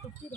不记得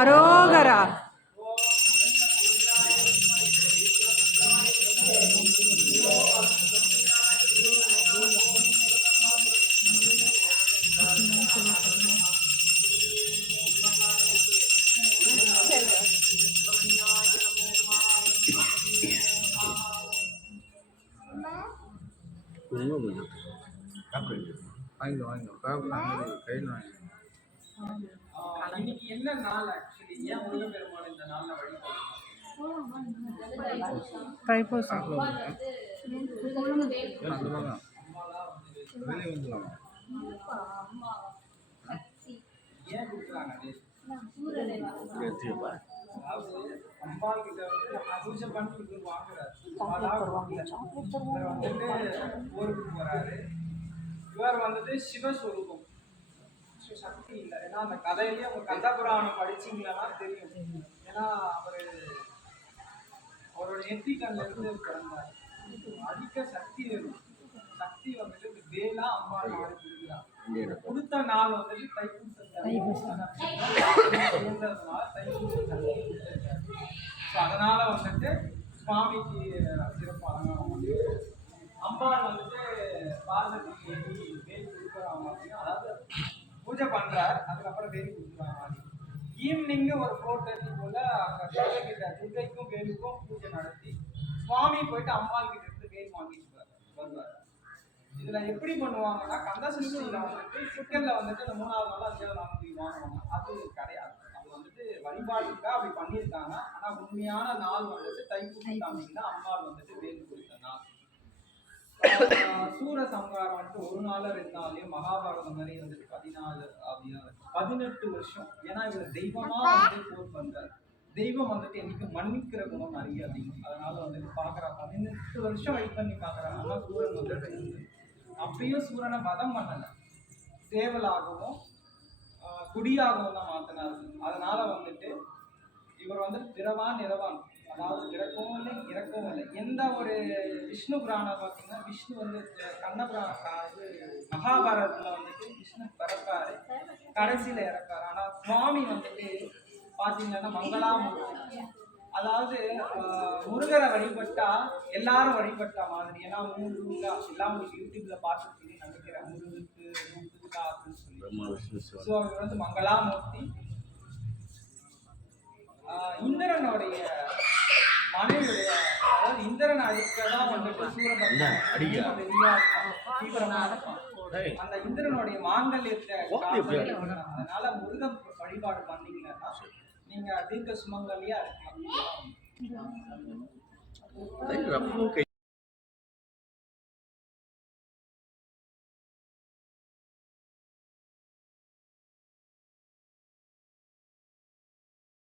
అరోగర Ayun, ayun, ayun, ayun, ayun, ayun, ayun, ayun, ayun, என்ன நாள் actually ஏன் முருகப்பெருமான் இந்த நாள்ல வழிபடுறோம் தைப்பூசம். ஏன் கொடுக்குறாங்க அது அதாவது அம்பாள் கிட்ட வந்து பூஜை பண்ணி வாங்குறாரு. வந்துட்டு ஊருக்கு போறாரு இவர் வந்துட்டு சிவஸ்வரூபம். இல்லை. ஏன்னா அந்த கதையிலேயே அவங்க கந்தபுராணம் படிச்சீங்கன்னா தெரியும். ஏன்னா அவரு அவரோட நெத்தி கண்ணில் இருந்து பிறந்தார் அதிக சக்தி வேணும். சக்தி வந்துட்டு இந்த வேலா அம்பாள் மாறி கொடுக்குறாங்க கொடுத்த நாள் வந்துட்டு தைப்பூசம் ஸோ அதனால வந்துட்டு சுவாமிக்கு சிறப்பு அலங்காரம் பண்ணி அம்பாள் வந்துட்டு பார்வதி தேவி வேல் கொடுக்குறாங்க அப்படின்னா அதாவது பூஜை பண்றார் அதுக்கப்புறம் வேல் கொடுக்குறாங்க ஈவினிங் ஒரு ஃபோர் தேர்ட்டி போல அங்க துர்கை துர்கைக்கும் வேலுக்கும் பூஜை நடத்தி சுவாமி போயிட்டு அம்மாள் கிட்ட இருந்து வேல் வாங்கிட்டு வருவார். இதுல எப்படி பண்ணுவாங்கன்னா கந்த வந்துட்டு சிக்கல்ல வந்துட்டு இந்த மூணாவது நாள் அஞ்சாவது நாள் போய் வாங்குவாங்க அது கிடையாது. அது வந்துட்டு வழிபாட்டுக்காக அப்படி பண்ணியிருக்காங்க. ஆனா உண்மையான நாள் வந்துட்டு தைப்பூசி சாமிக்கு தான் வந்துட்டு வேல் கொடுத்த நாள். சூர சம்ஹாரம் வந்துட்டு ஒரு நாள் ரெண்டு நாள்லயும் மகாபாரதம் மாதிரி வந்துட்டு பதினாலு பதினெட்டு வருஷம். ஏன்னா இவர் தெய்வமா வந்து போர் பண்றாரு தெய்வம் வந்துட்டு என்னைக்கு மன்னிக்கிற குணம் நிறைய அதிகம். அதனால வந்துட்டு பாக்குறா பதினெட்டு வருஷம் வெயிட் பண்ணி பாக்குறாங்க ஆனா சூரன் வந்துட்டு அப்பயும் சூரனை வதம் பண்ணல. சேவலாகவும் குடியாகவும் தான் மாத்தினாரு. அதனால வந்துட்டு இவர் வந்து திரவான் நிறவான். அதாவது இறக்கவும் இல்லை இறக்கவும் இல்லை. எந்த ஒரு விஷ்ணு புராணம் பார்த்தீங்கன்னா விஷ்ணு வந்து கண்ண புராணம் இது மகாபாரதத்தில் வந்துட்டு விஷ்ணு பிறப்பாரு. கடைசியில் இறக்காரு. ஆனால் சுவாமி வந்துட்டு பார்த்தீங்கன்னா மங்களாமூர்த்தி. அதாவது முருகரை வழிபட்டா எல்லாரும் வழிபட்டா மாதிரி. ஏன்னா முருகா எல்லாம் உங்களுக்கு யூடியூப்ல பார்த்துருக்கீங்க நினைக்கிறேன். முருகனுக்கு முருகா அப்படின்னு சொல்லி. ஸோ அவர் வந்து மங்களாமூர்த்தி. இந்திரனுடைய மனைவியுடைய அதாவது இந்திரன் அடிக்கதான் வந்துட்டு சூரபத்மன் அடிக்க? வெளியா இருப்பான். அந்த இந்திரனுடைய மாங்கல்யத்தை அதனால முருகன் வழிபாடு பண்ணீங்கன்னா நீங்க தீர்க்க சுமங்கலியா இருக்கலாம்.